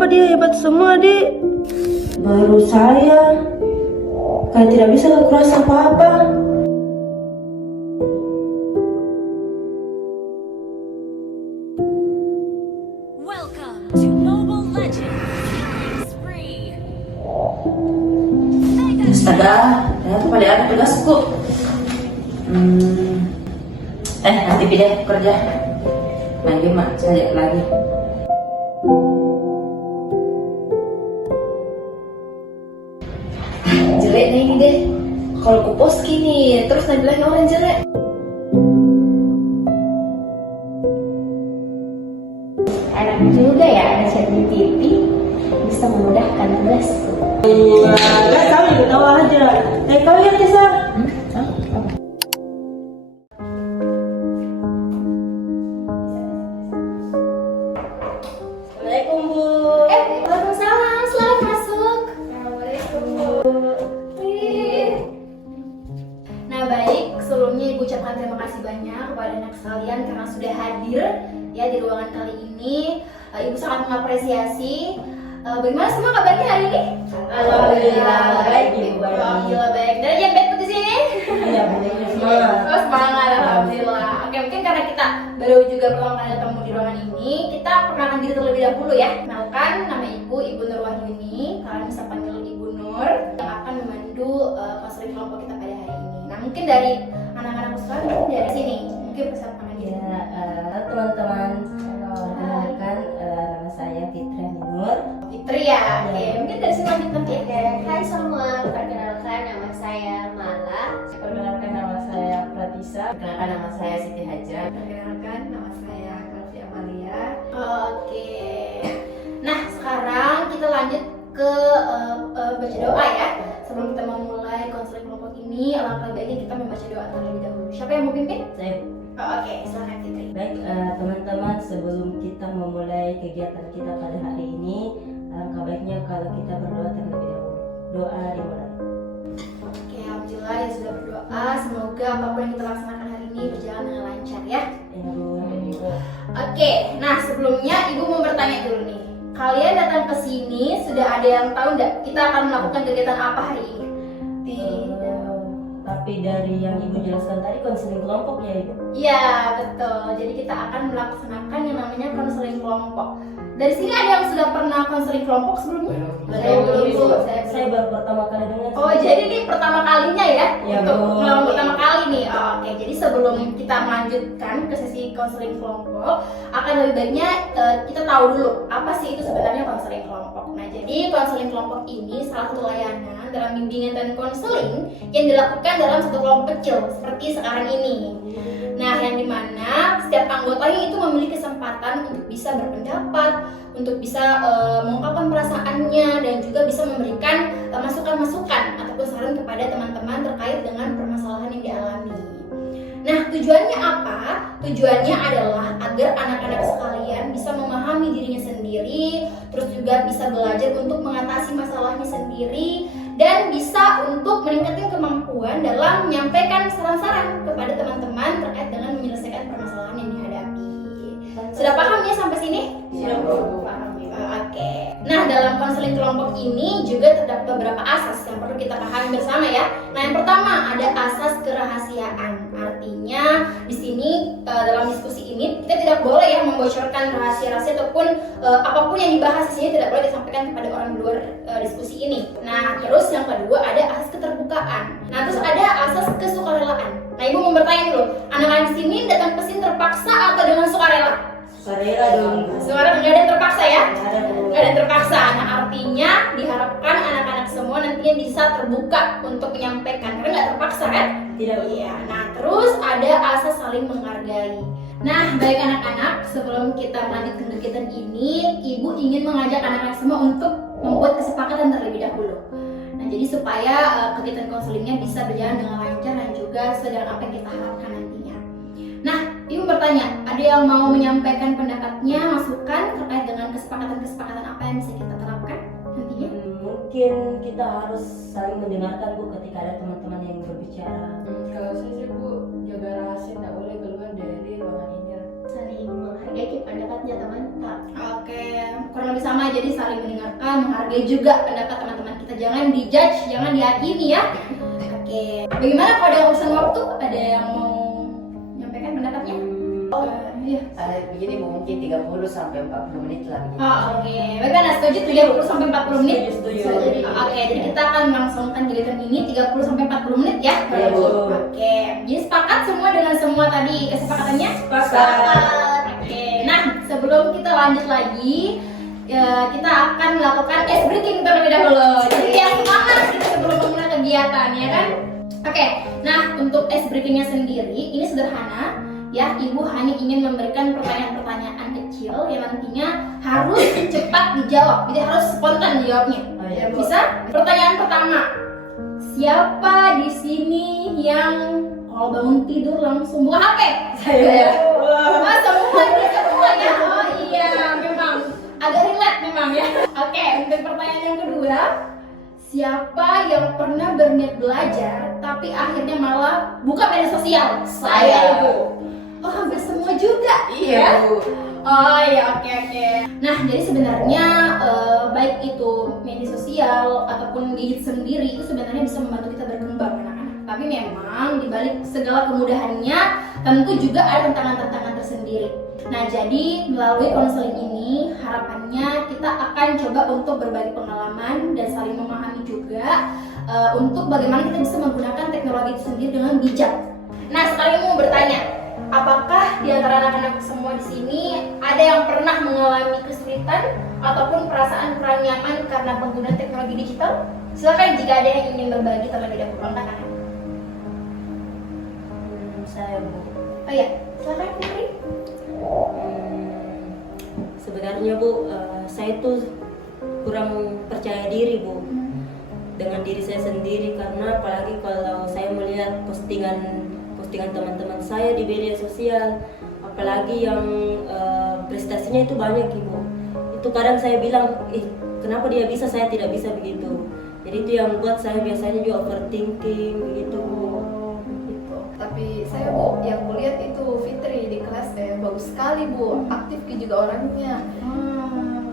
Kenapa dia hebat semua, Dek? Baru saya, kayak tidak bisa kurasa apa-apa. Welcome to Mobile Legends Killing Spree. Astaga, ternyata pada ada tugasku. Nanti pindah kerja. Main game saja lagi. Jelek nih ini deh. Kalau aku post gini, terus nabilangin orang jelek. Enak juga ya ada ChatGPT, bisa memudahkan tugasku. Gak tahu juga tahu aja. Kau lihat Tessa? Assalamualaikum Bu. Waalaikumsalam, selamat masuk. Assalamualaikum Bu. Nah baik, sebelumnya Ibu ucapkan terima kasih banyak kepada anak sekalian karena sudah hadir ya di ruangan kali ini. Ibu sangat mengapresiasi. Bagaimana semua kabarnya hari ini? Alhamdulillah baik Ibu. Alhamdulillah baik. Dan yang bad di sini? Iya benar semangat. Oh semangat, alhamdulillah. Oke, mungkin karena kita baru juga pertama kali ketemu di ruangan ini, kita perkenalkan diri terlebih dahulu ya. Kenalkan, nama Ibu Nur Wahyuni. Kalian bisa panggil Ibu Nur yang akan memandu konseling kelompok kita pada hari ini. Nah, mungkin dari anak-anak sekolah mungkin dari sini, mungkin persiapkan diri. Teman-teman, perkenalkan nama saya Fitri Nur. Fitri ya. Oke, mungkin dari sini lanjut nanti ya. Hai semua, perkenalkan nama saya Mala. Perkenalkan nama saya Pratisa. Perkenalkan nama saya Siti Hajar. Perkenalkan, nama saya Kalvi Amalia. Oke. Nah, sekarang kita lanjut ke baca doa ya. Sebelum kita memulai konseling kelompok ini, alangkah baiknya kita membaca doa terlebih dahulu. Siapa yang mau pimpin? Saya Oke, silakan Fitri. Baik teman-teman, sebelum kita memulai kegiatan kita pada hari ini, alangkah baiknya kalau kita berdoa terlebih dahulu. Doa dimulai. Oke, alhamdulillah ya sudah berdoa. Semoga apapun yang kita laksanakan hari ini berjalan dengan lancar ya. Ibu. Oke, nah sebelumnya Ibu mau bertanya dulu nih. Kalian datang ke sini sudah ada yang tahu nggak kita akan melakukan kegiatan apa hari ini? Tapi dari yang Ibu jelaskan tadi konseling kelompok ya Ibu. Iya betul. Jadi kita akan melaksanakan yang namanya konseling kelompok. Dari sini ada yang sudah pernah konseling kelompok sebelumnya? Saya belum Bu. Saya baru pertama kali dengar. Oh jadi ini pertama kalinya ya? Ya, Untuk Bu. melakukan pertama kali nih. Oke, jadi sebelum kita melanjutkan ke sesi konseling kelompok, akan lebih baiknya kita tahu dulu apa sih itu sebenarnya konseling kelompok. Nah jadi konseling kelompok ini salah satu layanan dalam bimbingan dan konseling yang dilakukan dalam satu kelompok kecil seperti sekarang ini. Nah, yang dimana setiap anggotanya itu memiliki kesempatan untuk bisa berpendapat, untuk bisa mengungkapkan perasaannya dan juga bisa memberikan masukan-masukan ataupun saran kepada teman-teman terkait dengan permasalahan yang dialami. Nah, tujuannya apa? Tujuannya adalah agar anak-anak sekalian bisa memahami dirinya sendiri, terus juga bisa belajar untuk mengatasi masalahnya sendiri, dan bisa untuk meningkatkan kemampuan dalam menyampaikan saran-saran kepada teman-teman terkait dengan menyelesaikan permasalahan yang dihadapi. Sudah paham ya sampai sini? Sudah, Bu. Paham. Oke. Nah, dalam konseling kelompok ini juga terdapat beberapa asas yang perlu kita pahami bersama ya. Nah, yang pertama ada asas kerahasiaan. Artinya di sini dalam diskusi ini kita tidak boleh ya membocorkan rahasia-rahasia ataupun apapun yang dibahas di sini tidak boleh disampaikan kepada orang di luar diskusi ini. Nah, terus yang kedua ada asas keterbukaan. Nah, terus ada asas kesukarelaan. Nah, Ibu mau bertanya dulu, anak-anak di sini datang ke sini terpaksa atau dengan sukarela? Sukarela dong. Sukarela, nggak ada yang terpaksa ya? Ada Bu. Nggak ada yang terpaksa. Nah, artinya diharapkan anak-anak semua nantinya bisa terbuka untuk menyampaikan karena nggak terpaksa kan? Tidak Bu. Iya. Nah, terus ada asas saling menghargai. Nah, baik anak-anak, sebelum kita melanjutkan kegiatan ini, Ibu ingin mengajak anak-anak semua untuk membuat kesepakatan terlebih dahulu. Nah, jadi supaya kegiatan konselingnya bisa berjalan dengan lancar dan juga sesuai dengan apa yang kita harapkan nantinya. Nah, Ibu bertanya, ada yang mau menyampaikan pendapatnya, masukan terkait dengan kesepakatan-kesepakatan apa yang bisa kita terapkan nantinya? Mungkin kita harus saling mendengarkan Bu ketika ada teman-teman yang berbicara. Kalau saya sih Bu, jaga rahasia nggak boleh keluar dari ruangan ini. Saling menghargai pendapatnya teman. Oke, kurang lebih bersama, jadi saling mendengarkan, menghargai juga pendapat teman-teman kita, jangan dijudge, jangan dihakimi ya. Oke, bagaimana kalau ada urusan waktu, ada yang mau menyampaikan pendapatnya? Iya. Begini Bu, mungkin 30 sampai 40 menit lah begini. Oke, bagaimana setuju 30 sampai 40 menit? Setuju. Oke, jadi kita akan melangsungkan giliran ini 30 sampai 40 menit ya. Iya, Bu. Oke, jadi sepakat semua dengan semua tadi kesepakatannya? Sepakat. Oke, nah sebelum kita lanjut lagi, kita akan melakukan ice breaking terlebih dahulu. Jadi biar semangat kita sebelum memulai kegiatan ya kan? Oke, nah untuk ice breakingnya sendiri ini sederhana. Ya, Ibu hanya ingin memberikan pertanyaan-pertanyaan kecil yang nantinya harus cepat dijawab, jadi harus spontan dijawabnya. Oh, iya, Bu. Bisa? Pertanyaan pertama, siapa di sini yang kalau bangun tidur langsung buka HP? Saya. Oh, semua ya. Oh iya, memang agak relate memang ya. Oke, untuk pertanyaan yang kedua, siapa yang pernah berniat belajar tapi akhirnya malah buka media sosial? Saya. Ibu. Oh, hampir semua juga. Iya Bu. Oh iya, oke. Nah, jadi sebenarnya baik itu media sosial ataupun gadget sendiri itu sebenarnya bisa membantu kita berkembang anak-anak. Tapi memang dibalik segala kemudahannya tentu juga ada tantangan-tantangan tersendiri. Nah, jadi melalui konseling ini harapannya kita akan coba untuk berbagi pengalaman dan saling memahami juga untuk bagaimana kita bisa menggunakan teknologi itu sendiri dengan bijak. Nah, sekarang mau bertanya, apakah di antara anak-anak semua di sini ada yang pernah mengalami kesulitan ataupun perasaan kurang nyaman karena penggunaan teknologi digital? Silakan jika ada yang ingin berbagi terlebih dahulu, angkat tangan. Saya, Bu. Oh iya, silakan Putri. Sebenarnya Bu, saya tuh kurang percaya diri Bu dengan diri saya sendiri, karena apalagi kalau saya melihat postingan teman-teman saya di media sosial, apalagi yang prestasinya itu banyak Ibu. Itu kadang saya bilang, kenapa dia bisa, saya tidak bisa begitu. Jadi itu yang buat saya biasanya juga overthinking begitu Bu. Gitu. Tapi saya Bu, yang kulihat itu Fitri di kelas bagus sekali Bu, aktif juga orangnya.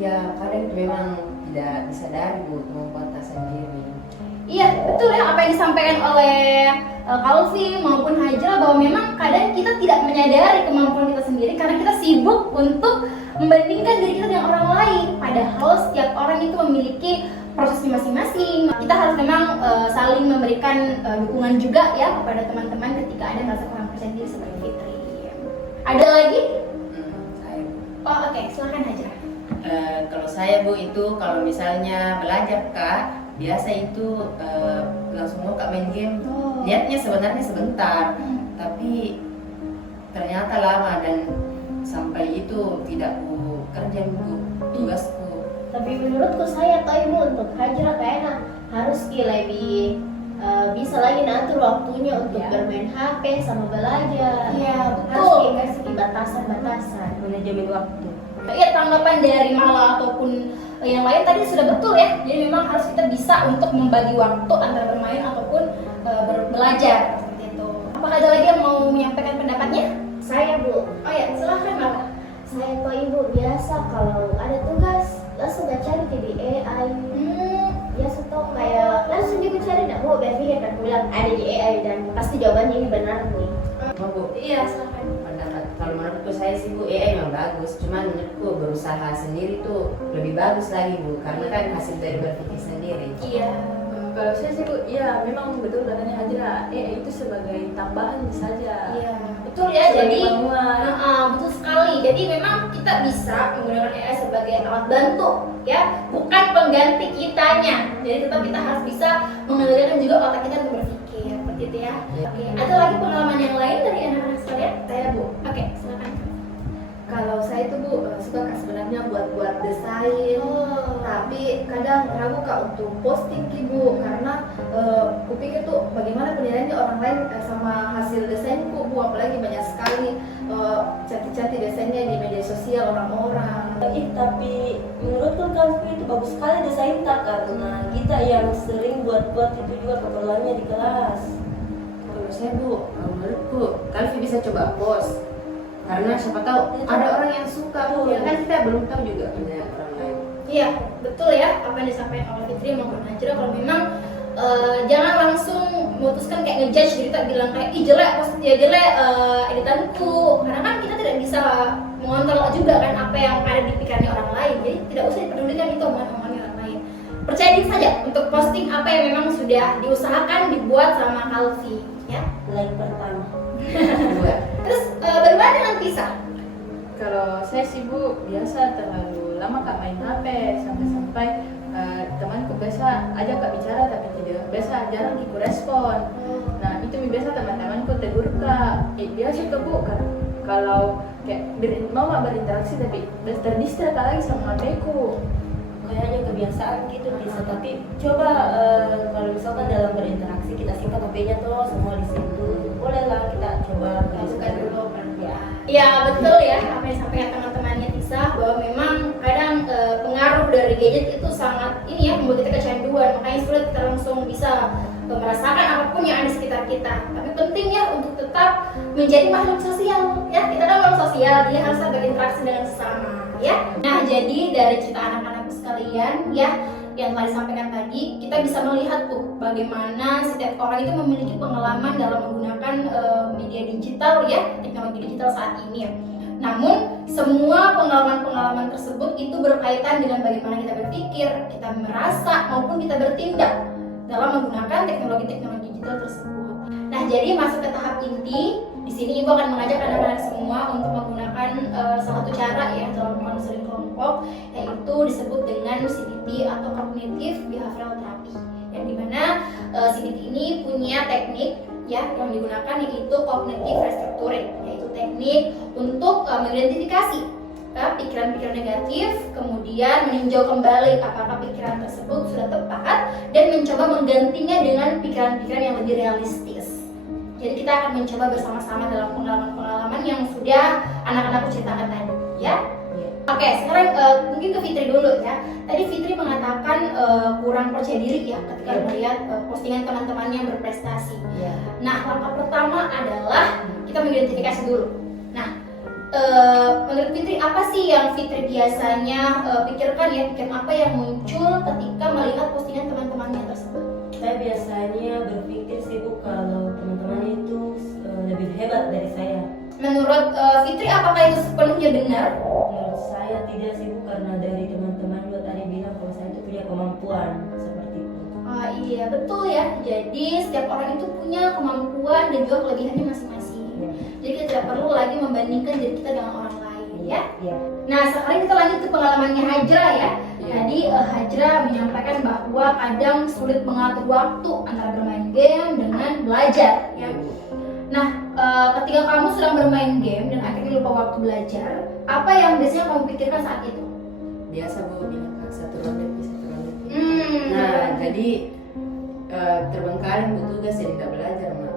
Ya kadang itu memang tidak disadari Bu, membuat sendiri. Iya, betul ya apa yang disampaikan oleh Kalvi maupun Hajra, bahwa memang kadang kita tidak menyadari kemampuan kita sendiri karena kita sibuk untuk membandingkan diri kita dengan orang lain. Padahal setiap orang itu memiliki prosesnya masing-masing. Kita harus memang saling memberikan dukungan juga ya kepada teman-teman ketika ada merasa kurang percaya diri seperti Fitri. Ada lagi? Saya. Oh oke, silakan Hajra. Kalau saya Bu itu kalau misalnya belajar Kak, biasa itu langsung mau Kak main game. Lihatnya sebenarnya sebentar, tapi ternyata lama dan sampai itu tidak ku kerja Bu tugasku. Tapi menurutku saya atau Ibu untuk Hajra kayaknya harus lebih bisa lagi ngatur waktunya untuk bermain HP sama belajar. Iya, Harus betul. dikasih batasan-batasan. Manajemen waktu. Iya, tanggapan dari Mala ataupun yang lain tadi sudah betul ya. Jadi memang harus kita bisa untuk membagi waktu antara bermain ataupun belajar seperti itu. Apakah ada lagi yang mau menyampaikan pendapatnya? Saya Bu, Oh ya, silahkan Mala. saya atau Ibu biasa kalau ada tugas langsung gak cari di AI. Biasa tuh kayak langsung juga cari, nggak mau berpikir dan bilang ada di AI dan pasti jawabannya ini benar nih. Mau Bu? Iya, silahkan. Pendapat kalau menurutku saya sih Bu, AI memang bagus, cuman menurutku berusaha sendiri tuh lebih bagus lagi Bu, karena kan hasil dari berpikir sendiri. Iya. Kalau saya sih Bu, ya memang betul katanya Hajra, itu sebagai tambahan saja. Iya, betul ya. Jadi penguat. betul sekali. Jadi memang kita bisa menggunakan AI sebagai alat bantu, ya, bukan pengganti kitanya. Jadi tetap kita harus bisa mengendalikan juga otak kita untuk berpikir, seperti itu ya. Oke, ada lagi pengalaman yang lain dari anak-anak sekalian? Saya Bu, Oke, silakan. kalau saya itu Bu suka Kak sebenarnya buat desain. Tapi kadang ragu Kak untuk posting Bu, karena kupikir tuh bagaimana penilaiannya orang lain sama hasil desainku Bu, apalagi banyak sekali cantik-cantik desainnya di media sosial orang-orang. Tapi menurutku Kalvi itu bagus sekali desain tak, karena kita yang sering buat-buat itu juga keperluannya di kelas. Kalau saya Bu, menurutku Kalvi bisa coba post, karena siapa tahu ada orang yang suka Bu, ya kan kita belum tahu juga punya orang lain. Iya, betul ya apa yang disampaikan oleh Fitri maupun Najra. Kalau memang jangan langsung memutuskan kayak ngejudge diri, tak bilang kayak ih jelek, ya jelek editanku, karena kan kita tidak bisa mengontrol juga kan apa yang ada di pikirannya orang lain. Jadi tidak usah dipedulikan itu omongan orang lain. Percaya diri saja untuk posting apa yang memang sudah diusahakan dibuat sama Kalvi, ya. Like pertama. Terus bagaimana dengan Tisa? Kalau saya sih Bu, biasa terlalu lama Kak main HP sampai-sampai temanku biasa ajak Kak bicara tapi tidak biasa jarang ikut respon. Nah itu biasa teman-temanku tegur Kak, biasa Kak Bu kalau kayak mau berinteraksi tapi terdistra Kak lagi sama HP-ku. Kayaknya kebiasaan gitu bisa, tapi coba kalau misalkan dalam berinteraksi kita singkat HP-nya tuh semua di situ, bolehlah kita coba Bukan dulu kan ya. Ya betul ya apa yang disampaikan teman-temannya Tisa, bahwa memang kadang pengaruh dari gadget itu sangat ini ya, membuat kita kecanduan, makanya sulit kita langsung bisa merasakan apapun yang ada di sekitar kita. Tapi penting ya untuk tetap menjadi makhluk sosial ya, kita kan makhluk sosial, dia harus berinteraksi dengan sesama ya. Nah jadi dari cerita anak-anakku sekalian ya yang telah disampaikan tadi, kita bisa melihat tuh bagaimana setiap orang itu memiliki pengalaman dalam menggunakan media digital ya, teknologi digital saat ini ya. Namun semua pengalaman-pengalaman tersebut itu berkaitan dengan bagaimana kita berpikir, kita merasa maupun kita bertindak dalam menggunakan teknologi-teknologi digital tersebut. Nah, jadi masuk ke tahap inti. Di sini Ibu akan mengajak anak-anak semua untuk menggunakan salah satu cara ya dalam konseling kelompok, yaitu disebut dengan CBT atau Cognitive Behavioral Therapy. Yang dimana CBT ini punya teknik ya yang digunakan yaitu Cognitive Restructuring, yaitu teknik untuk mengidentifikasi pikiran-pikiran negatif, kemudian meninjau kembali apakah pikiran tersebut sudah tepat dan mencoba menggantinya dengan pikiran-pikiran yang lebih realistis. Jadi kita akan mencoba bersama-sama dalam pengalaman-pengalaman yang sudah anak-anakku ceritakan tadi, ya. Oke, sekarang mungkin ke Fitri dulu ya. Tadi Fitri mengatakan kurang percaya diri ya ketika melihat postingan teman-teman yang berprestasi. Nah, langkah pertama adalah kita mengidentifikasi dulu. Nah, menurut Fitri apa sih yang Fitri biasanya pikirkan ya, pikiran apa yang muncul ketika melihat postingan teman-temannya tersebut? Saya biasanya berpikir sih Bu, kalau teman-teman itu lebih hebat dari saya. Menurut Fitri apakah itu sepenuhnya benar? Menurut saya tidak sih Bu, karena dari teman-teman juga tadi bilang kalau saya itu punya kemampuan seperti itu. Iya betul ya. Jadi setiap orang itu punya kemampuan dan juga kelebihannya masing-masing. Jadi kita tidak perlu lagi membandingkan diri kita dengan orang lain ya. Nah sekarang kita lanjut ke pengalamannya Hajra ya. Tadi Hajra menyampaikan bahwa kadang sulit mengatur waktu antara bermain game dengan belajar ya. Nah ketika kamu sedang bermain game dan akhirnya lupa waktu belajar, apa yang biasanya kamu pikirkan saat itu? Biasa Bu bilang satu ronde. Nah jadi terbengkalai Bu tugas jadi tidak belajar Mak.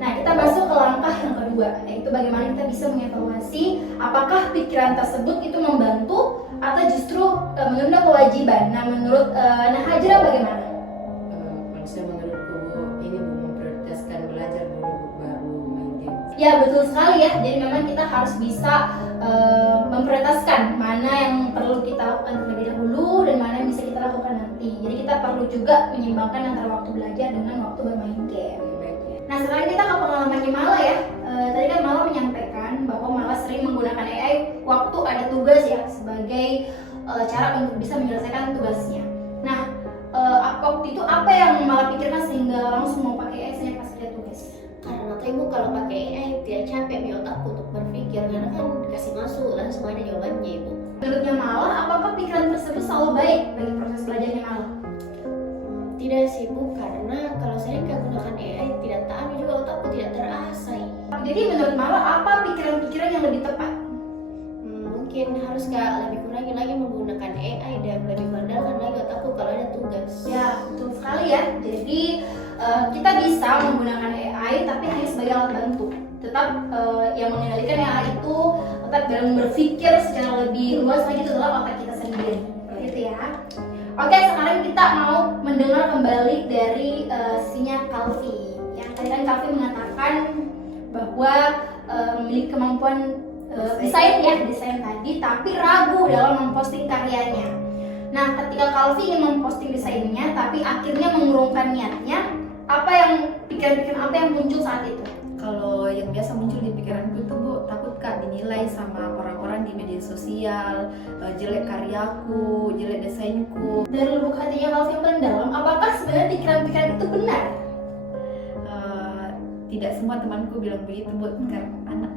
Nah, kita masuk ke langkah yang kedua, yaitu bagaimana kita bisa mengevaluasi apakah pikiran tersebut itu membantu atau justru menunda kewajiban. Nah, menurut Hajra bagaimana? Kalau saya menurutku Bu, ini Bu memprioritaskan belajar dulu baru main game. Ya, betul sekali ya. Jadi memang kita harus bisa memprioritaskan mana yang perlu kita lakukan terlebih dahulu dan mana yang bisa kita lakukan nanti. Jadi kita perlu juga menyeimbangkan antara waktu belajar dengan waktu bermain game. Nah sekarang kita ke pengalamannya Mala ya. Tadi kan Mala menyampaikan bahwa Mala sering menggunakan AI waktu ada tugas ya sebagai cara untuk bisa menyelesaikan tugasnya. Nah waktu itu apa yang Mala pikirkan sehingga langsung mau pakai AI saja pas kerja tugas? Karena Ibu kalau pakai AI tidak capek nih otakku untuk berpikir, karena kan dikasih masuk langsung ada jawabannya Ibu. Menurutnya Mala, apakah pikiran tersebut selalu baik bagi proses belajarnya Mala? Tidak sih Bu, karena kalau saya menggunakan AI tidak tahan juga otakku tidak terasai. Jadi menurut Mala apa pikiran-pikiran yang lebih tepat? Mungkin harus lebih kurangi lagi menggunakan AI dan lebih mengandalkan lagi otakku kalau ada tugas. Ya betul sekali ya. Jadi kita bisa menggunakan AI tapi hanya sebagai alat bantu. Tetap yang mengendalikan AI itu tetap dalam berpikir secara lebih luas lagi itu adalah otak kita sendiri. Gitu ya. Oke, sekarang kita mau mendengar kembali dari sisinya Kalvi. Yang tadi kan Kalvi mengatakan bahwa memiliki kemampuan desain tadi, tapi ragu dalam memposting karyanya. Nah, ketika Kalvi ingin memposting desainnya, tapi akhirnya mengurungkan niatnya, apa yang pikiran-pikiran apa yang muncul saat itu? Kalau yang biasa muncul di pikiranku tuh Bu, takut Kak dinilai sama orang-orang di media sosial, jelek karyaku, jelek desainku. Dari lubuk hatinya Kalvi yang paling dalam, apakah sebenarnya pikiran-pikiran itu benar? Tidak semua temanku bilang begitu Bu,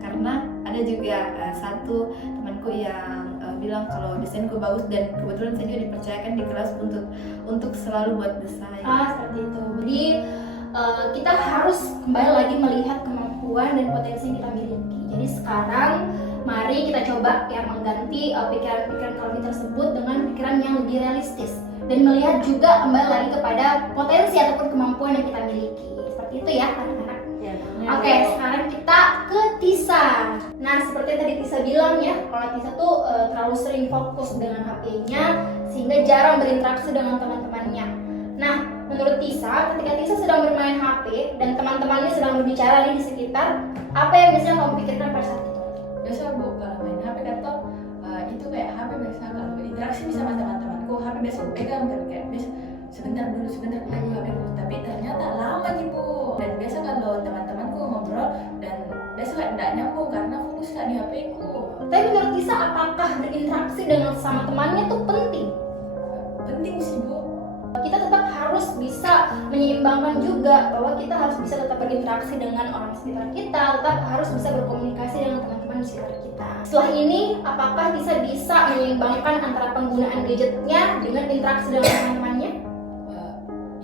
karena ada juga satu temanku yang bilang kalau desainku bagus, dan kebetulan saya juga dipercayakan di kelas untuk selalu buat desain. Seperti itu. Jadi kita harus kembali lagi melihat kemampuan dan potensi yang kita miliki. Jadi sekarang mari kita coba ya mengganti pikiran-pikiran Kalvi tersebut dengan pikiran yang lebih realistis dan melihat juga kembali lagi kepada potensi ataupun kemampuan yang kita miliki. Seperti itu ya anak-anak. Oke, sekarang kita ke Tisa. Nah, seperti yang tadi Tisa bilang ya, kalau Tisa tuh terlalu sering fokus dengan HP-nya sehingga jarang berinteraksi dengan teman-temannya. Nah, menurut Tisa, ketika Tisa sedang bermain HP dan teman-temannya sedang berbicara nih di sekitar, apa yang biasanya kamu pikirkan pada saat itu? Biasa Bu, kalau main HP kata itu kayak HP biasa kalau interaksi sama teman-temanku, HP biasa aku pegang kan kayak biasa sebentar dulu pegang HP ku, tapi ternyata lama nih Bu. Dan biasa kalau teman-temanku ngobrol dan biasa nggak nyambung karena fokus kan di HP ku. Tapi menurut Tisa, apakah berinteraksi dengan sama temannya tuh penting? Penting sih Bu. Kita tetap harus bisa menyeimbangkan juga bahwa kita harus bisa tetap berinteraksi dengan orang sekitar kita, tetap harus bisa berkomunikasi dengan teman-teman di sekitar kita. Setelah ini, apakah bisa menyeimbangkan antara penggunaan gadgetnya dengan interaksi dengan teman-temannya?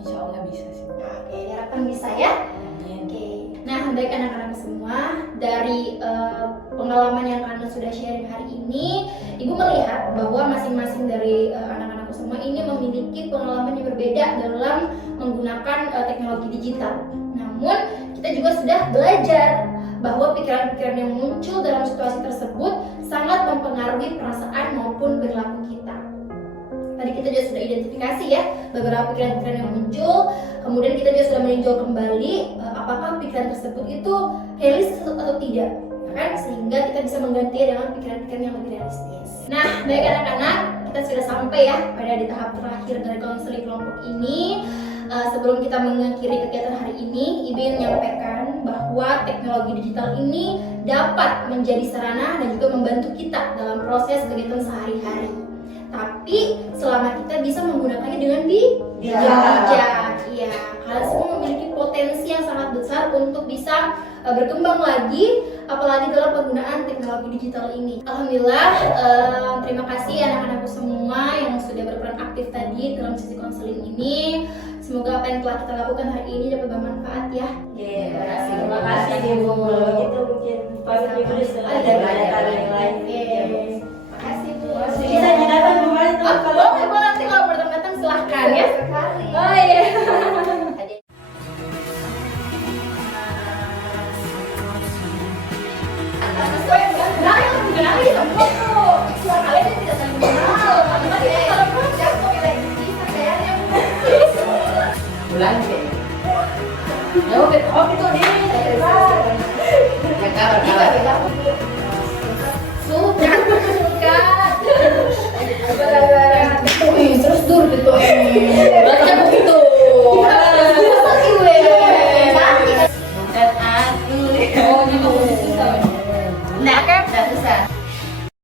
Insya Allah bisa sih. Oke, diharapkan bisa ya. Oke. Nah, baik anak-anak semua, dari pengalaman yang kalian sudah sharing hari ini, Ibu melihat bahwa masing-masing dari anak-anakku semua ini memiliki pengalaman yang berbeda dalam menggunakan teknologi digital. Namun, kita juga sudah belajar bahwa pikiran-pikiran yang muncul dalam situasi tersebut sangat mempengaruhi perasaan maupun perilaku kita. Tadi kita juga sudah identifikasi ya beberapa pikiran-pikiran yang muncul, kemudian kita juga sudah meninjau kembali apakah pikiran tersebut itu realistis atau tidak, ya kan? Sehingga kita bisa menggantinya dengan pikiran-pikiran yang lebih realistis. Nah, baik anak-anak, kita sudah sampai ya pada di tahap terakhir dari konseling kelompok ini. Sebelum kita mengakhiri kegiatan hari ini, Ibu ingin menyampaikan bahwa teknologi digital ini dapat menjadi sarana dan juga membantu kita dalam proses kegiatan sehari-hari. Tapi selama kita bisa menggunakannya dengan bijak, iya. Kalian semua memiliki potensi yang sangat besar untuk bisa berkembang lagi, apalagi dalam penggunaan teknologi digital ini. Alhamdulillah, terima kasih anak-anakku semua yang sudah berperan aktif tadi dalam sesi konseling ini. Semoga apa yang telah kita lakukan hari ini dapat bermanfaat ya. Terima kasih Ibu. Begitu mungkin pamit Ibu setelah ada kegiatan yang lain. Makasih Bu. Bisa datang kembali tuh kalau Boleh nanti kalau bertemu-datang silahkan ya. Sekali. Oh iya. Bulan deh. Ya udah, oh gitu deh. Ya kabar.